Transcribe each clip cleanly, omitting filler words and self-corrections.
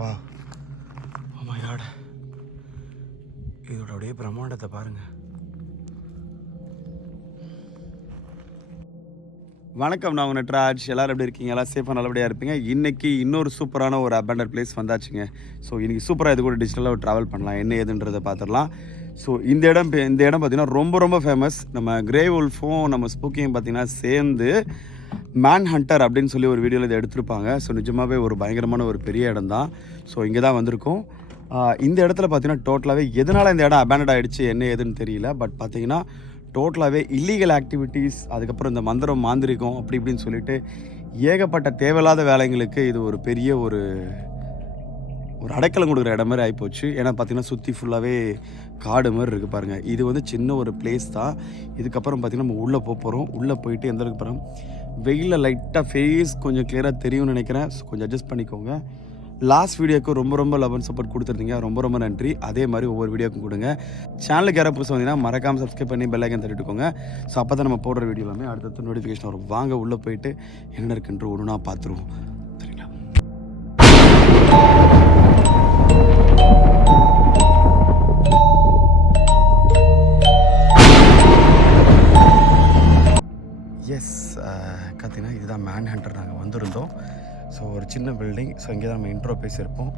வா oh my God, இதோட அப்படியே பிரம்மாண்டத்தை பாருங்க. வணக்கம், நான் உங்கள் நட்ராஜ். எல்லோரும் எப்படி இருக்கீங்க? எல்லாம் சேஃபாக நல்லபடியாக இருப்பீங்க. இன்றைக்கி இன்னொரு சூப்பரான ஒரு அபண்டன்ட் பிளேஸ் வந்தாச்சுங்க. ஸோ இன்றைக்கி சூப்பராக இது கூட டிஜிட்டலாக ட்ராவல் பண்ணலாம், என்ன ஏதுன்றதை பார்த்துடலாம். ஸோ இந்த இடம் பார்த்திங்கன்னா ரொம்ப ஃபேமஸ். நம்ம கிரே உல்ஃபும் நம்ம ஸ்பூக்கியும் பார்த்திங்கன்னா சேர்ந்து மேன் ஹண்டர் அப்படின்னு சொல்லி ஒரு வீடியோவில் இதை எடுத்திருப்பாங்க. ஸோ நிஜமாகவே ஒரு பயங்கரமான ஒரு பெரிய இடம் தான். ஸோ இங்கே தான் வந்திருக்கோம். இந்த இடத்துல பார்த்திங்கன்னா டோட்டலாகவே எதனால் இந்த இடம் அபேண்டட் ஆகிடுச்சு என்ன ஏதுன்னு தெரியல. பட் பார்த்திங்கன்னா டோட்டலாகவே இல்லீகல் ஆக்டிவிட்டீஸ், அதுக்கப்புறம் இந்த மந்திரம் மாந்திரிகம் அப்படி இப்படின்னு சொல்லிட்டு ஏகப்பட்ட தேவையில்லாத வேலைங்களுக்கு இது ஒரு பெரிய ஒரு அடைக்கலம் கொடுக்குற இடம் மாதிரி ஆகிப்போச்சு. ஏன்னா பார்த்திங்கன்னா சுற்றி ஃபுல்லாகவே காடு மாதிரி இருக்குது பாருங்கள். இது வந்து சின்ன ஒரு பிளேஸ் தான். இதுக்கப்புறம் பார்த்திங்கன்னா நம்ம உள்ளே போகிறோம். உள்ளே போயிட்டு எந்த அளவுக்கு போகிறோம், வெயிலில் லைட்டாக ஃபேஸ் கொஞ்சம் கிளியராக தெரியும்னு நினைக்கிறேன். ஸோ கொஞ்சம் அட்ஜஸ்ட் பண்ணிக்கோங்க. லாஸ்ட் வீடியோக்கு ரொம்ப லவ் அண்ட் சப்போர்ட் கொடுத்துருந்தீங்க, ரொம்ப நன்றி. அதே மாதிரி ஒவ்வொரு வீடியோக்கும் கொடுங்க. சேனலுக்கு யாராவது புதுசாக வந்தீங்கன்னா மறக்காமல் சப்ஸ்கிரைப் பண்ணி பெல் ஐக்கன் தட்டிட்டுக்கோங்க. ஸோ அப்போ தான் நம்ம போடுற வீடியோ எல்லாமே அடுத்தடுத்து நோட்டிஃபிகேஷன் வரும். வாங்க உள்ளே போயிட்டு என்ன இருக்குன்ற ஒன்றுனா பார்த்துருவோம். சரிங்களா? எஸ், பார்த்தீங்கன்னா இதுதான் மேன் ஹண்டர். நாங்கள் வந்திருந்தோம். ஸோ ஒரு சின்ன பில்டிங். ஸோ இங்கே தான் நம்ம இன்ட்ரோ பேசியிருப்போம்.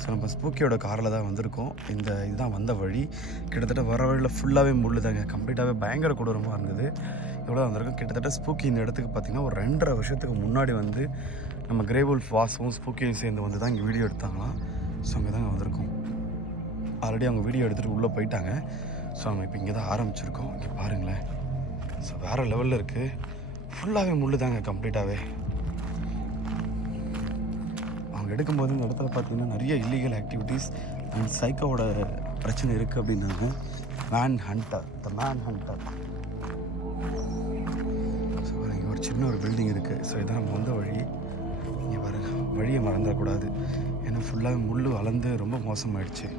ஸோ நம்ம ஸ்பூக்கியோட காரில் தான் வந்திருக்கோம். இதுதான் வந்த வழி. கிட்டத்தட்ட வர வழியில் ஃபுல்லாகவே முள்ளுதாங்க. கம்ப்ளீட்டாகவே பயங்கர கொடூரமாக இருந்தது. எவ்வளோ வந்திருக்கும் கிட்டத்தட்ட ஸ்பூக்கி இந்த இடத்துக்கு பார்த்திங்கன்னா ஒரு 2.5 வருஷத்துக்கு முன்னாடி வந்து நம்ம கிரே வுல்ஃப் வாசுவும் ஸ்பூக்கியும் சேர்ந்து வந்து தான் இங்கே வீடியோ எடுத்தாங்களாம். ஸோ அங்கே தாங்க வந்திருக்கோம். ஆல்ரெடி அவங்க வீடியோ எடுத்துகிட்டு உள்ளே போயிட்டாங்க. ஸோ அவங்க இப்போ இங்கே தான் ஆரம்பிச்சிருக்கோம். இங்கே பாருங்களேன். ஸோ வேறு லெவலில் இருக்குது. ஃபுல்லாகவே முள்ளுதாங்க கம்ப்ளீட்டாகவே. அவங்க எடுக்கும்போது இந்த இடத்துல பார்த்தீங்கன்னா நிறைய இல்லீகல் ஆக்டிவிட்டீஸ் அண்ட் சைக்கோவோட பிரச்சனை இருக்குது அப்படின்னாங்க. Man hunter, the man hunter. So இங்கே ஒரு சின்ன ஒரு பில்டிங் இருக்குது. ஸோ இதான் நம்ம வந்த வழி. இங்கே பாருங்க, வழியை மறந்துடக்கூடாது. ஏன்னா ஃபுல்லாக முள் வளர்ந்து ரொம்ப மோசமாயிடுச்சு.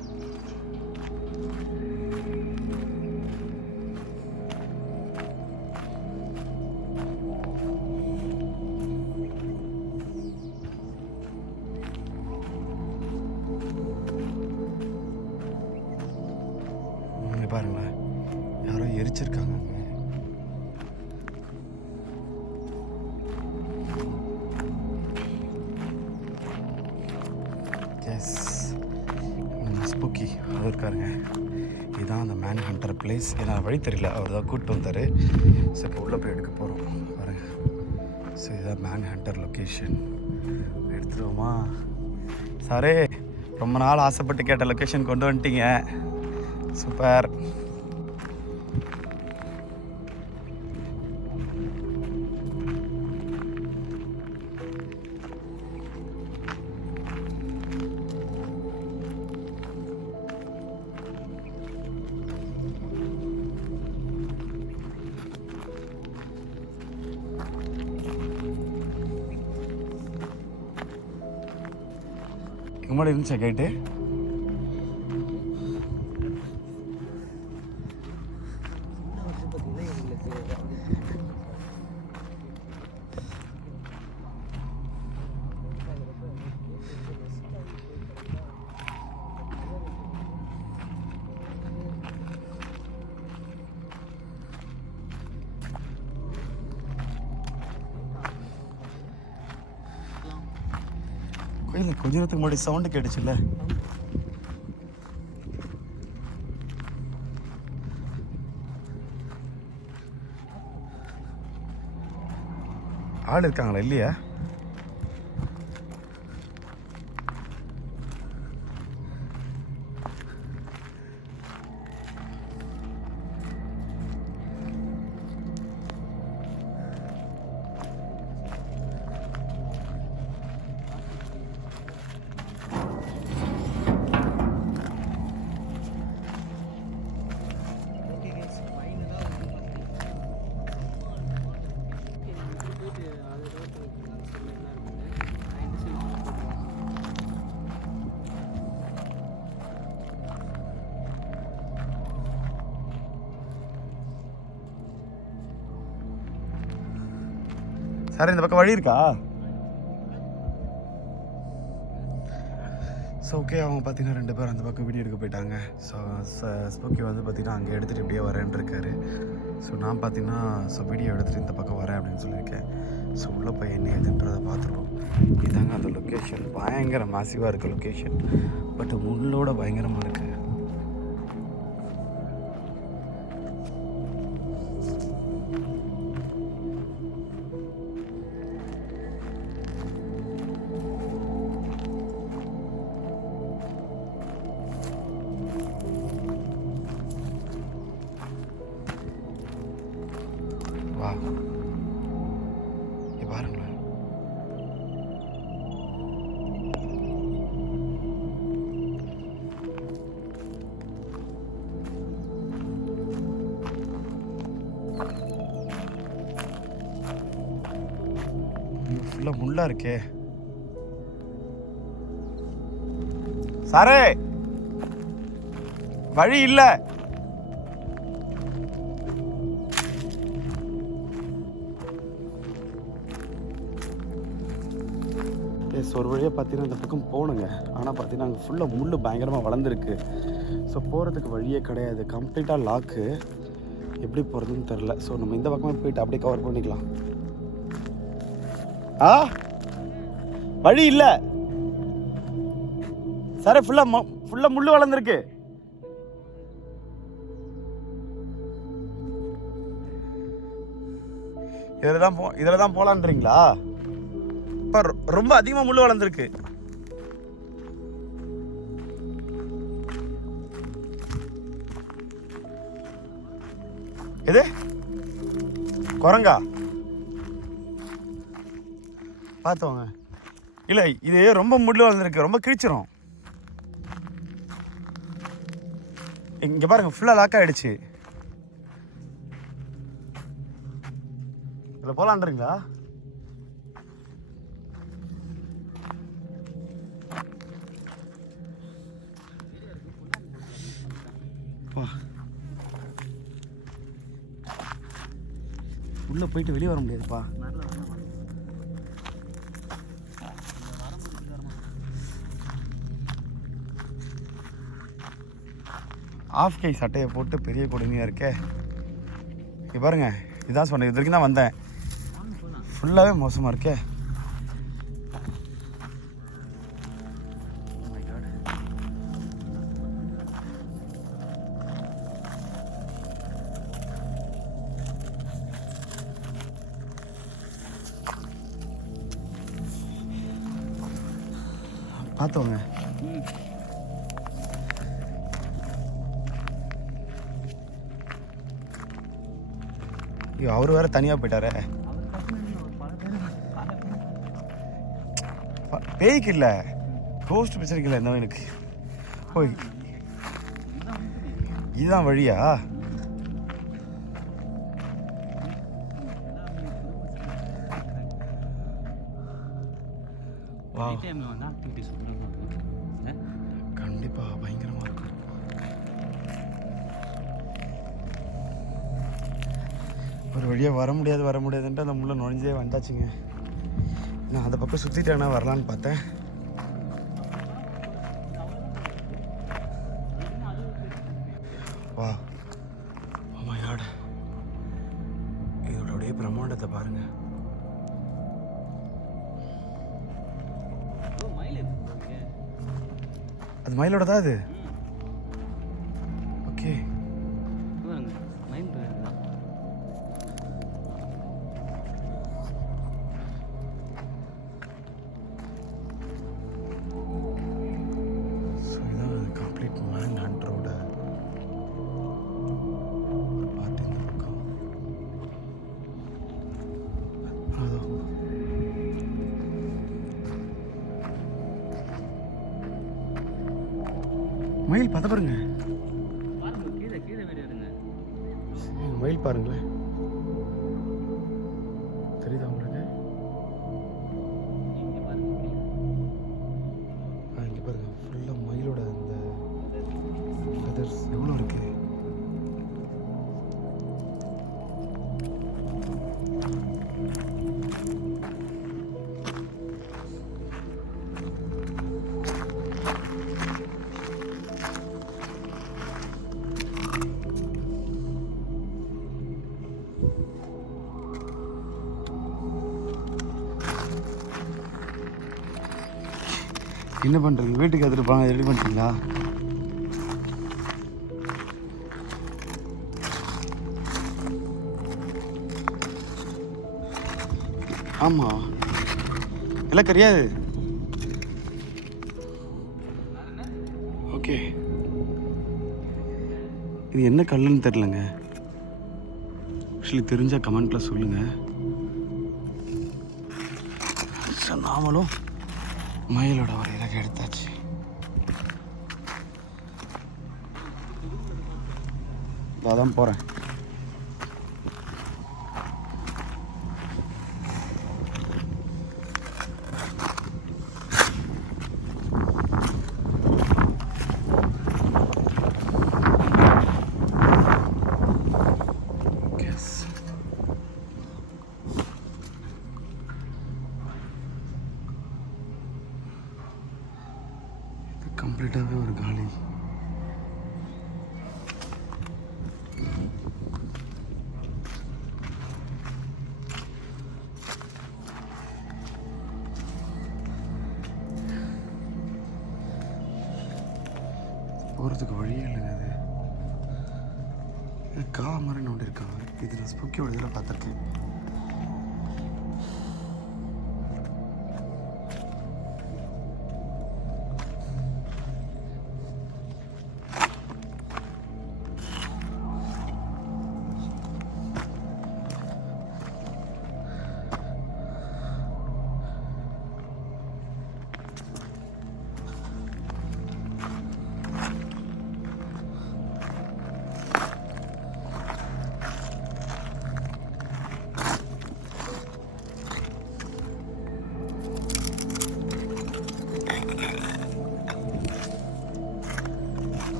பாருங்களேன், யாரோ எரிச்சிருக்காங்க. எஸ், ஸ்பூக்கி அது இருக்காருங்க. இதுதான் அந்த மேன் ஹண்டர் பிளேஸ். ஏன்னா வழி தெரியல, அவர் தான் கூப்பிட்டு வந்தார். ஸோ இப்போ உள்ளே போய் எடுக்க போகிறோம் பாருங்க. ஸோ இதுதான் மேன் ஹண்டர் லொக்கேஷன். எடுத்துருவோமா? சாரே, ரொம்ப நாள் ஆசைப்பட்டு கேட்ட லொக்கேஷன் கொண்டு வந்துட்டீங்க. சூப்பர். முன்னாடி இருந்துச்சா கேட்டு? கொஞ்ச நேரத்துக்கு முன்னாடி சவுண்டு கேட்டுச்சுல்ல. ஆள் இருக்காங்களா இல்லையா? சார் இந்த பக்கம் வழி இருக்கா? ஸோ ஓகே அவங்க பார்த்தீங்கன்னா 2 பேர் அந்த பக்கம் வீடியோ எடுக்க போயிட்டாங்க. ஸோ ஸ்போக்கி வந்து பார்த்திங்கன்னா அங்கே எடுத்துகிட்டு இப்படியே வரேன்னு இருக்காரு. ஸோ நான் பார்த்தீங்கன்னா வீடியோ எடுத்துகிட்டு இந்த பக்கம் வரேன் அப்படின்னு சொல்லியிருக்கேன். ஸோ உள்ளே போய் என்ன ஏதுன்றதை பார்த்துருவோம். இதாங்க அந்த லொக்கேஷன். பயங்கர மாசிவாக இருக்குது லொக்கேஷன். பட் முள்ளோட பயங்கரமாக இருக்குது. வா பாருங்களேன். ஃபுல்லாக முள்ளா இருக்கே. சாரே வழி இல்லை. ஒரு வழியாக பார்த்தீங்கன்னா இந்த பக்கம் போகணுங்க. ஆனால் பார்த்தீங்கன்னா அங்கே ஃபுல்லாக முள் பயங்கரமாக வளர்ந்துருக்கு. ஸோ போகிறதுக்கு வழியே கிடையாது. கம்ப்ளீட்டாக லாக்கு. எப்படி போகிறதுன்னு தெரில. ஸோ நம்ம இந்த பக்கமாக போயிட்டு அப்படியே கவர் பண்ணிக்கலாம். வழி இல்லை சார். ஃபுல்லாக முள் வளர்ந்துருக்கு. இதில் தான் போகலான்றீங்களா? இப்போ ரொம்ப அதிகமாக முள் வளர்ந்துருக்கு. எது குரங்கா? பார்த்தோங்க. இல்லை இது ரொம்ப முள் வளர்ந்துருக்கு. ரொம்ப கிழிச்சிரும். இங்கே பாருங்க ஃபுல்லாக லாக் ஆகிடுச்சு. இதில் போகலான்றீங்களா? உள்ளே போயிட்டு வெளியே வர முடியாதுப்பா. ஆஃப் கை சட்டையை போட்டு பெரிய கொடுமையாக இருக்கே. இங்கே பாருங்க, இதான் சொன்னேன். இது வரைக்கும் தான் வந்தேன். ஃபுல்லாகவே மோசமாக இருக்கே. பார்த்தோங்க. ஐயோ அவர் வேற தனியாக போயிட்டாரே. பேய்க்கு இல்லை, கோஸ்ட் பிரச்சனைக்கு இல்லை. என்ன எனக்கு ஓய் இதுதான் வழியா? கண்டிப்பா பயங்கரமா இருக்கும். ஒரு வழியாக வர முடியாதுன்ட்டு அந்த முள்ள நுழைஞ்சே வந்தாச்சுங்க. நான் அந்த பக்கம் சுற்றிட்டேன்னா வரலான்னு பார்த்தேன். வா ஓ மை காட், இதோட அப்படியே பிரம்மாண்டத்தை பாருங்க. அது மயிலோட தான் அது. ஓகே ஸோ இதான் கம்ப்ளீட் மேன் ஹண்டரோட பார்ட். இந்த பக்கம் மயில் பார்த்த பாருங்க. மயில் பாருங்களேன், தெரியுதா உங்களுக்கு? இங்கே பாருங்க ஃபுல்லாக மயிலோட அந்த ஃபெதர்ஸ் எவ்வளோ இருக்கு. என்ன பண்ணுறது, வீட்டுக்கு எடுத்துருப்பாங்க, ரெடி பண்ணிட்டீங்களா? ஆமாம், எல்லாம் கிடையாது. ஓகே, இது என்ன கல்லுன்னு தெரிலங்க. ஆக்சுவலி தெரிஞ்சால் கமெண்ட்டில் சொல்லுங்கள். நாமளும் மயிலோட ஒரு இறகு எடுத்தாச்சு. அதான் போகிறேன். கம்ப்ளீட்டாகவே ஒரு காலி. போகிறதுக்கு வழியே இல்லைங்க. அது கா மாதிரி ஒன்று இருக்காங்க. இது நான் ஸ்பூக்கியோட இதில் பார்த்துருக்கேன்.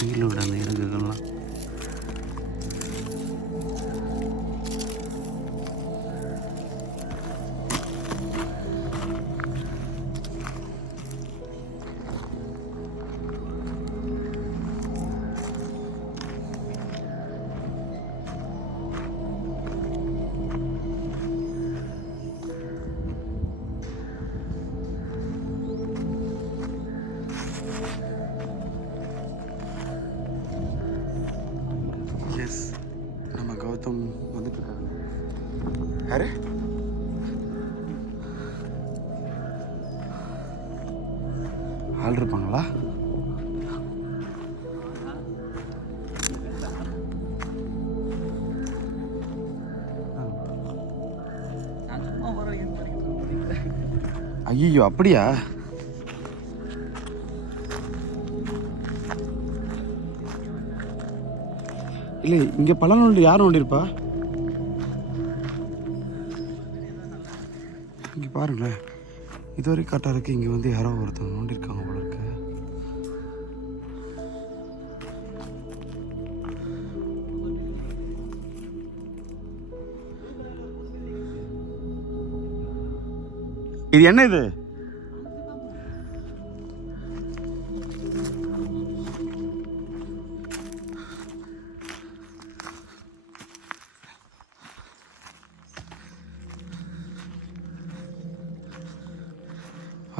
மயிலோட அந்த இறகுகள்லாம் வந்துட்டு இருக்காங்க. யாரு? ஆள் இருப்பாங்களா? ஐயோ, அப்படியா? இல்லை, இங்கே பல நோண்டி யார் நோண்டிருப்பா? இங்கே பாருங்களேன், இதுவரை கரெக்டாக இருக்குது. இங்கே வந்து யாரோ ஒருத்தவங்க நோண்டிருக்காங்க போல இருக்கு. இது என்ன? இது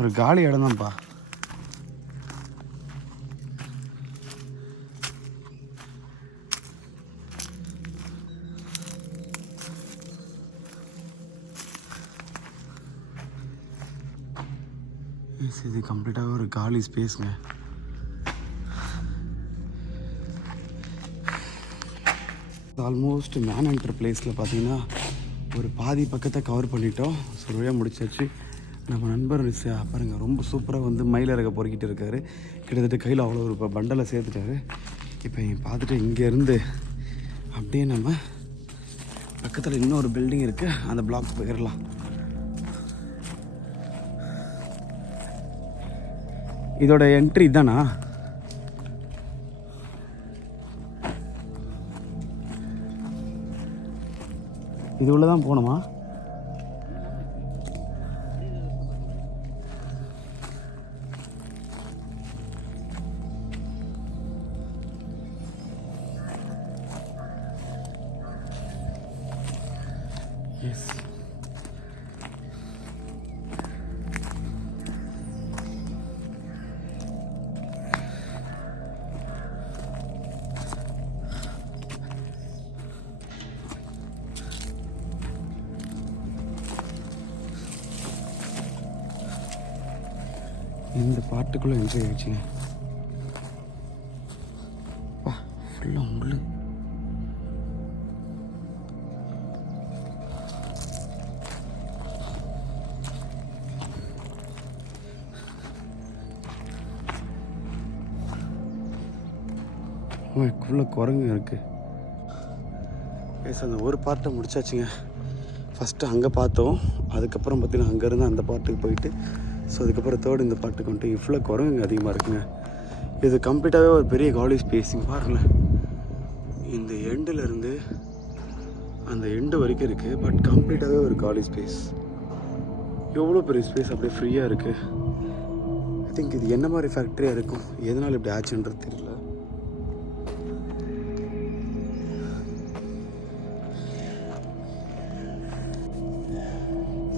ஒரு காலி இடம் தான்ப்பா. இது கம்ப்ளீட்டாக ஒரு காலி ஸ்பேஸுங்க. ஆல்மோஸ்ட் மேன் என்டர் பிளேஸில் பார்த்தீங்கன்னா ஒரு பாதி பக்கத்தை கவர் பண்ணிட்டோம். ஸோ வழியாக முடிச்சாச்சு. நம்ம நண்பர் பாருங்கள், ரொம்ப சூப்பராக வந்து மயிலிறக பொறுக்கிட்டு இருக்காரு. கிட்டத்தட்ட கையில் அவ்வளோ ஒரு பண்டலை சேர்த்துட்டாரு. இப்போ பார்த்துட்டு இங்கேருந்து அப்படியே நம்ம பக்கத்தில் இன்னொரு பில்டிங் இருக்குது, அந்த பிளாக் போயிடலாம். இதோட என்ட்ரி தானா? இது உள்ள தான் போகணுமா? இந்த பாட்டுக்குள்ளே என்ட்ரி ஆயிடுச்சுங்க. ஃபுல்லாக முள்ளு. ஃபுல்லாக குரங்கு இருக்குது. அந்த ஒரு பார்ட்டை முடிச்சாச்சுங்க. ஃபஸ்ட்டு அங்கே பார்த்தோம், அதுக்கப்புறம் பார்த்தீங்கன்னா அங்கேருந்து அந்த பாட்டுக்கு போயிட்டு, ஸோ அதுக்கப்புறம் தேர்ட் இந்த பாட்டுக்கு வந்துட்டு ஃபுல்லாக குரங்குங்க அதிகமாக இருக்குங்க. இது கம்ப்ளீட்டாகவே ஒரு பெரிய காலி ஸ்பேஸிங் பாருங்களேன். இந்த எண்டுலேருந்து அந்த எண்டு வரைக்கும் இருக்குது, பட் கம்ப்ளீட்டாகவே ஒரு காலி ஸ்பேஸ். எவ்வளோ பெரிய ஸ்பேஸ் அப்படியே ஃப்ரீயாக இருக்குது. ஐ திங்க் இது என்ன மாதிரி ஃபேக்ட்ரியாக இருக்கும், எதனால் இப்படி ஆச்சுன்றது தெரியல.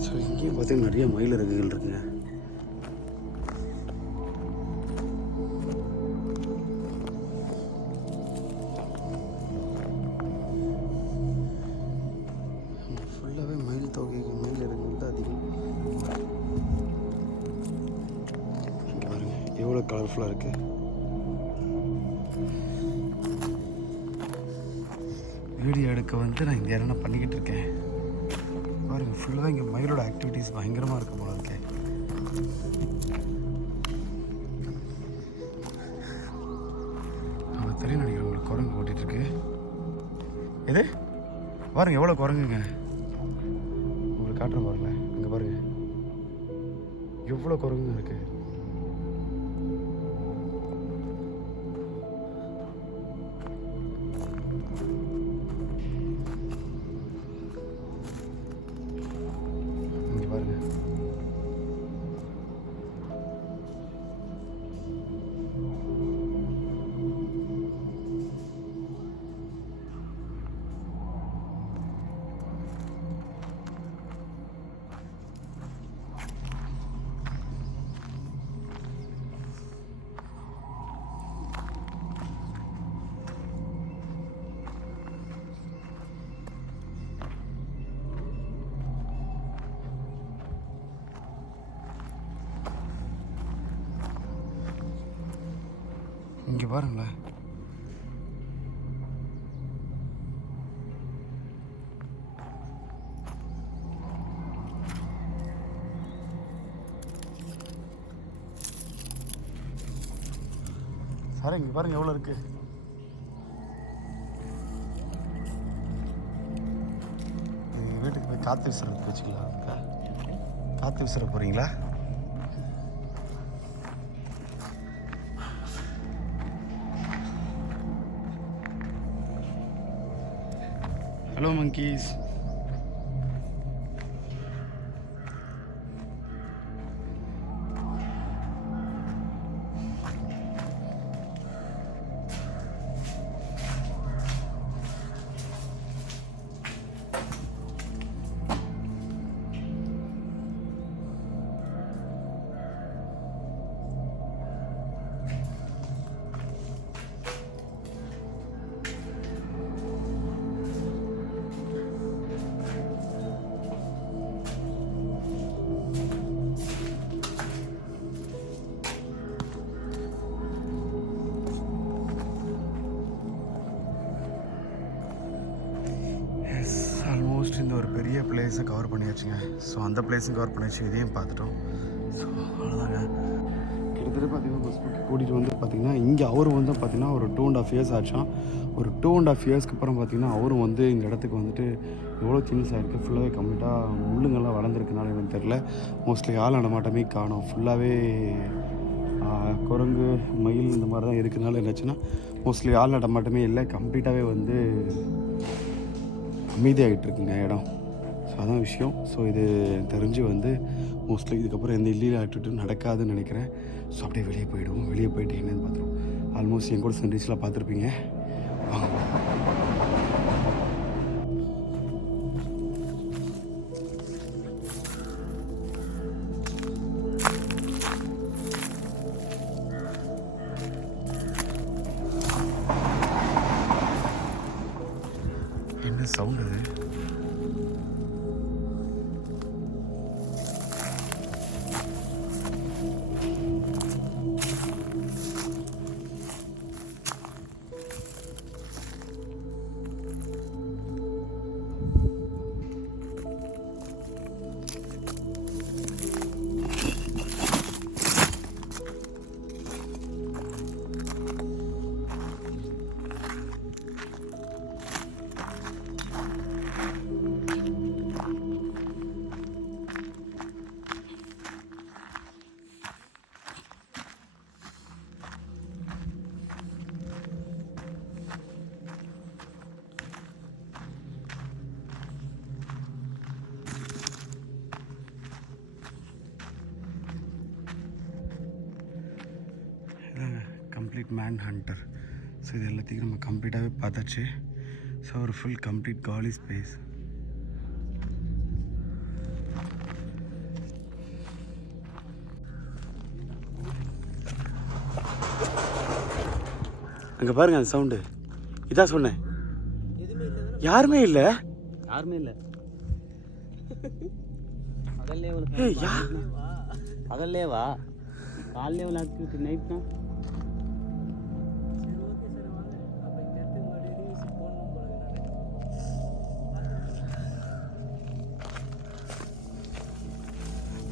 ஸோ இங்கேயும் பார்த்தீங்கன்னா நிறைய மயில் இறகுகள் இருக்குங்க. ஃபுல்லாகவே மயில் தொகைகள், மயில் இறகுகள் தான் அதிகம். இங்கே பாருங்க எவ்வளோ கலர்ஃபுல்லாக இருக்குது. வீடியோ எடுக்க வந்து நான் இங்கே என்ன பண்ணிக்கிட்டு இருக்கேன் பாருங்கள். ஃபுல்லாக இங்கே மயிலோட ஆக்டிவிட்டீஸ் பயங்கரமாக இருக்குது போல இருக்கேன். நம்ம தெரியும் நினைக்கிறேன். உங்களுக்கு குரங்கு ஓட்டிகிட்ருக்கு. எது பாருங்கள் எவ்வளோ குரங்குங்க. உங்களுக்கு காட்டுறேன் பாருங்களேன். இங்கே பாருங்கள் எவ்வளோ குரங்குங்க இருக்குது. இங்கே பாருங்களேன். சார் இங்கே பாருங்கள் எவ்வளோ இருக்குது. வீட்டுக்கு போய் காற்று விசிறதுக்கு வச்சுக்கலாம். காற்று விசிற போகிறீங்களா? Hello monkeys. ஆல்மோஸ்ட் இந்த ஒரு பெரிய பிளேஸை கவர் பண்ணியாச்சுங்க. ஸோ அந்த பிளேஸும் கவர் பண்ணியாச்சு, இதையும் பார்த்துட்டோம். ஸோ அவ்வளோதாங்க. கிட்டத்தட்ட பார்த்தீங்கன்னா பஸ் கூட்டிகிட்டு வந்து பார்த்திங்கன்னா இங்கே அவரும் வந்து பார்த்திங்கன்னா ஒரு 2.5 years ஆச்சான். ஒரு 2.5 yearsக்கு அப்புறம் பார்த்திங்கன்னா அவரும் வந்து இந்த இடத்துக்கு வந்துட்டு எவ்வளோ சின்னஸாக இருக்குது. ஃபுல்லாகவே கம்ப்ளீட்டாக முள்ளுங்கள்லாம் வளர்ந்துருக்குனால எனக்கு தெரில. மோஸ்ட்லி ஆள் நடமாட்டமே காணும். ஃபுல்லாகவே குரங்கு மயில் இந்த மாதிரி தான் இருக்குனால என்னாச்சுன்னா மோஸ்ட்லி ஆள் நடமாட்டமே இல்லை. கம்ப்ளீட்டாகவே வந்து அமைதியாகிட்டு இருக்குங்க இடம். ஸோ அதான் விஷயம். ஸோ இது தெரிஞ்சு வந்து மோஸ்ட்லி இதுக்கப்புறம் எந்த இல்லீகல் ஆக்டிவிட்டியும் நடக்காதுன்னு நினைக்கிறேன். ஸோ அப்படியே வெளியே போயிடுவோம். வெளியே போயிட்டு என்னென்னு பார்த்துருவோம். ஆல்மோஸ்ட் என் கூட சன்ரைஸ்லாம் பார்த்துருப்பீங்க. வாங்க. Man hunter. ஸோ இது எல்லாத்தையும் நம்ம கம்ப்ளீட்டாகவே பார்த்தாச்சு. ஸோ ஒரு ஃபுல் கம்ப்ளீட் காலி ஸ்பேஸ். அங்கே பாருங்க அந்த சவுண்டு. இதான் சொன்னேன், யாருமே இல்லை. பகல்லேவா காலையிலே ஒரு ஆக்டிவிட்டி நைட்னா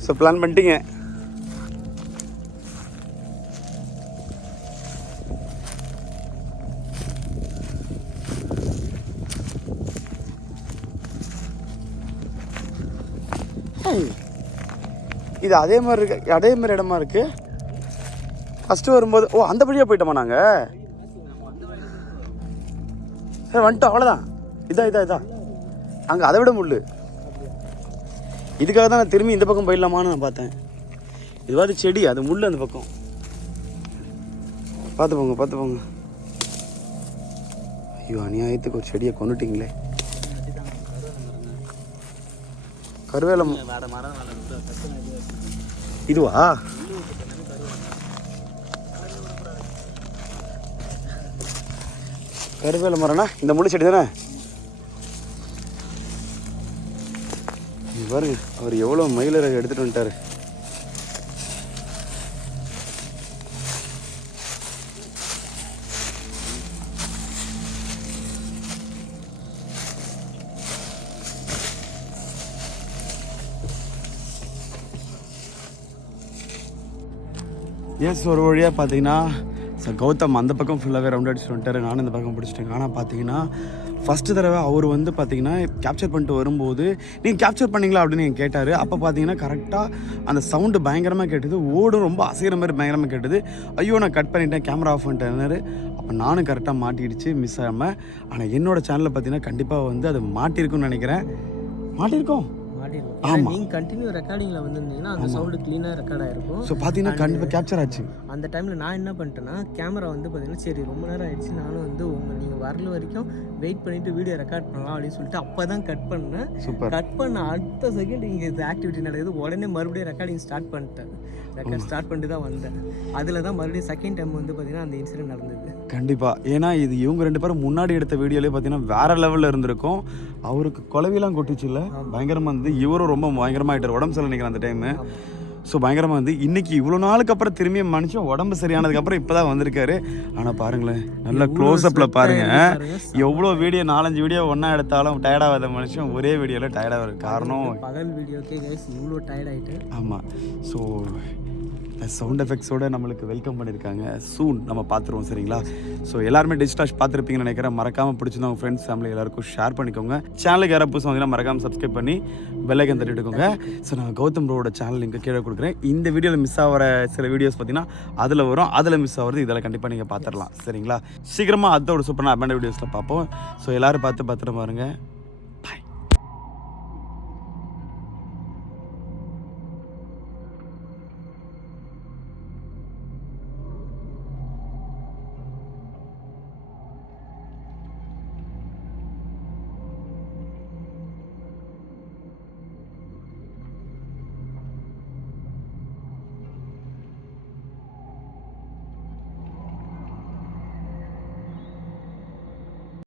ஸோ பிளான் பண்ணிட்டீங்க. இது அதே மாதிரி இருக்கு, அதே மாதிரி இடமா இருக்கு. ஃபஸ்ட்டு வரும்போது அந்த வழியாக போயிட்டோமா நாங்கள்? சரி வந்துட்டோம், அவ்வளோதான். இதான் அங்கே அதை விட முள்ளு. இதுக்காக தான் நான் திரும்பி இந்த பக்கம் போயிடலாமான்னு நான் பார்த்தேன். இதுவாது செடி, அது முள் அந்த பக்கம். பார்த்து போங்க. ஐயோ அநியாயத்துக்கு ஒரு செடியை கொண்டுட்டிங்களே. கருவேல இதுவா? கருவேல மரம்னா இந்த முள்ளு செடி தானே? பாருங்க, அவர் எவ்வளோ மயிலரை எடுத்துகிட்டு வந்துட்டார். எஸ், ஒரு வழியாக பார்த்தீங்கன்னா கௌதம் அந்த பக்கம் ஃபுல்லாகவே ரவுண்ட் அடிச்சுட்டு வந்துட்டார். நானும் இந்த பக்கம் பிடிச்சிட்டேன். ஆனால் பார்த்தீங்கன்னா ஃபஸ்ட்டு தடவை அவர் வந்து பார்த்தீங்கன்னா கேப்சர் பண்ணிட்டு வரும்போது நீங்கள் கேப்சர் பண்ணிங்களா அப்படின்னு நீங்கள் கேட்டார். அப்போ பார்த்தீங்கன்னா கரெக்டாக அந்த சவுண்டு பயங்கரமாக கேட்டது, ஓடும் ரொம்ப அசைகிற மாதிரி பயங்கரமாக கேட்டது. ஐயோ நான் கட் பண்ணிட்டேன், கேமரா ஆஃப் பண்ணிட்டேன்னாரு. அப்போ நானும் கரெக்டாக மாட்டிடுச்சு, மிஸ் ஆகாமல். ஆனால் என்னோடய சேனலில் பார்த்தீங்கன்னா கண்டிப்பாக வந்து அது மாட்டியிருக்குன்னு நினைக்கிறேன். மாட்டியிருக்கோம். ஆமாம், நீங்கள் கண்டினியூ ரெக்கார்டிங்கில் வந்துருந்தீங்கன்னா அந்த சவுண்டு க்ளீனாக ரெக்கார்ட் ஆகிருக்கும். ஸோ பார்த்தீங்கன்னா கண்டிப்பாக கேப்சர் ஆச்சு. அந்த டைமில் நான் என்ன பண்ணிட்டேன்னா கேமரா வந்து பார்த்தீங்கன்னா சரி ரொம்ப நேரம் ஆயிடுச்சு, நானும் வந்து நீங்கள் வரல வரைக்கும் வெயிட் பண்ணிவிட்டு வீடியோ ரெக்கார்ட் பண்ணலாம் அப்படின்னு சொல்லிட்டு அப்போ தான் கட் பண்ணேன். சூப்பர். கட் பண்ண அடுத்த செகண்ட் இங்கே இது ஆக்டிவிட்டி நடக்குது, உடனே மறுபடியும் ரெக்கார்டிங் ஸ்டார்ட் பண்ணிட்டேன். ரெக்கார்ட் ஸ்டார்ட் பண்ணிட்டு தான் வந்தேன். அதில் தான் மறுபடியும் செகண்ட் டைம் வந்து பார்த்தீங்கன்னா அந்த இன்சிடென்ட் நடந்தது. கண்டிப்பாக. ஏன்னா இது இவங்க 2 பேரும் முன்னாடி எடுத்த வீடியோலேயே பார்த்தீங்கன்னா வேறு லெவலில் இருந்திருக்கும். அவருக்கு குலவிலாம் கொட்டிச்சு இல்லை, பயங்கரமாக இருந்து. இவரும் ரொம்ப பயங்கரமாக ஆகிட்டார், உடம்பு சரியில்லை நினைக்கிறேன் அந்த டைமு. ஸோ பயங்கரமாக வந்து இன்றைக்கி இவ்வளோ நாளுக்கு அப்புறம் திரும்பி மனுஷன் உடம்பு சரியானதுக்கப்புறம் இப்போ தான் வந்திருக்காரு. ஆனால் பாருங்களேன், நல்லா க்ளோஸ்அப்பில் பாருங்கள். எவ்வளோ வீடியோ 4-5 வீடியோ ஒன்றா எடுத்தாலும் டயர்டாகாத மனுஷன் ஒரே வீடியோவில் டயர்டாக காரணம் பகல் வீடியோக்கே இவ்வளோ டயர்ட் ஆகிட்டு. ஆமாம். ஸோ சவுண்ட் எஃபெக்ட்ஸோடு நம்மளுக்கு வெல்கம் பண்ணியிருக்காங்க. சூன் நம்ம பார்த்துருவோம், சரிங்களா? ஸோ எல்லாருமே டிஜிட்டாஷ் பார்த்துருப்பீங்கன்னு நினைக்கிறேன். மறக்காமல் பிடிச்சிருந்தா உங்கள் ஃப்ரெண்ட்ஸ் ஃபேமிலி எல்லாருக்கும் ஷேர் பண்ணிக்கோங்க. சேனலுக்கு யாராவது புதுசாக வந்தீங்கன்னா மறக்காமல் சப்ஸ்கிரைப் பண்ணி பெல் ஐக்கன் தட்டிட்டுக்கோங்க. ஸோ நான் கௌதம் ப்ரோவோட சேனல் லிங்க் கீழே கொடுக்குறேன். இந்த வீடியோவில் மிஸ் ஆகிற சில வீடியோஸ் பார்த்தீங்கன்னா அதில் வரும், அதில் மிஸ் ஆகிறது இதில் கண்டிப்பாக நீங்கள் பார்த்துடலாம், சரிங்களா? சீக்கிரமாக அதோட சூப்பரான அபண்டன்ட் வீடியோஸில் பார்ப்போம். ஸோ எல்லோரும் பார்த்து பத்திரமா பாருங்கள்.